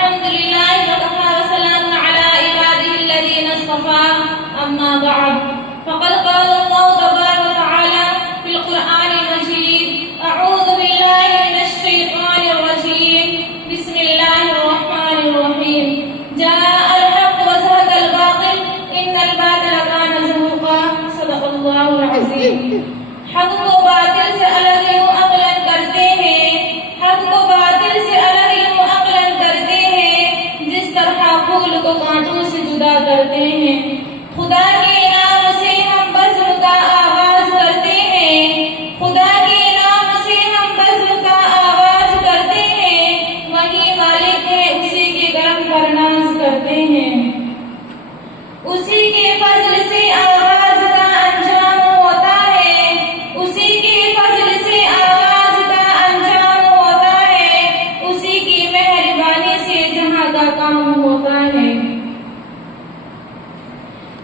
अल्हम्दुलिल्लाहि वकफ़ा व सलामुन अला इबादिहिल्लज़ीना इस्तफ़ा अम्मा बअद फ़क़द क़ाला अल्लाहु तबारक व तआला फ़िल क़ुरआनिल मजीद अऊज़ु बिल्लाहि मिनश शैतानिर रजीम बिस्मिल्लाहिर रहमानिर रहीम जाअल हक़्क़ु व ज़हक़ल बातिल इन्नल बातिला काना ज़हूक़ा सदक़ल्लाहुल अज़ीम। हक़ को बातिल से अलग यूं अक़लन करते हैं, हक़ को बातिल से अलग यूं अक़लन करते हैं जिस तरह फूल को कांटों से जुदा करते हैं। खुदा के नाम से हम बज़्म का आगाज़ करते हैं, खुदा के नाम से हम बज़्म का आगाज़ करते हैं, वही मालिक है उसी के करम पर नाज़ करते हैं। उसी के फज़्ल से आगाज़ का अंजाम होता है, उसी के फज़्ल से आगाज़ का अंजाम होता है, उसी की मेहरबानी से जहाँ का काम होता है।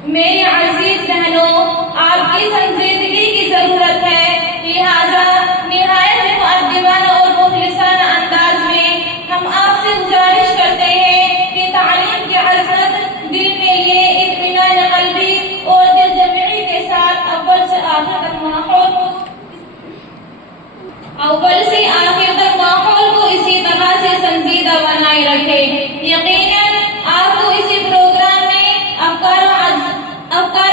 मेरे अजीज बहनों, आपकी संजीदगी की जरूरत है, लिहाजा निहायत मुअद्दिबाना और मुखलिसाना अंदाज में हम आपसे गुजारिश करते हैं कि तालीम की अज़मत दिल में लिए इत्मीनान क़ल्बी और दिलजमई के साथ अव्वल से आखिर तक माहौल को इसी तरह से संजीदा बनाए रखें। यकीनन आपको इसी प्रोग्राम में अफकार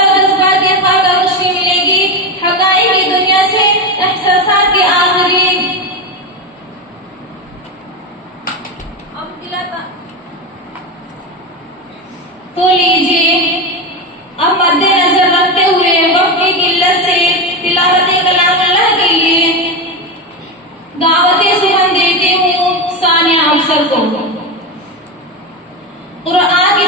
और जज्बात की खाका-कशी मिलेगी, हक़ाइक़ की दुनिया से एहसासात की आखिरी तो लीजिए अब मद्देनजर रखते हुए वक्त की किल्लत से तिलावत कलामुल्लाह के लिए दावतें सुमन देती हूँ सानिया अफसर को। कुरान की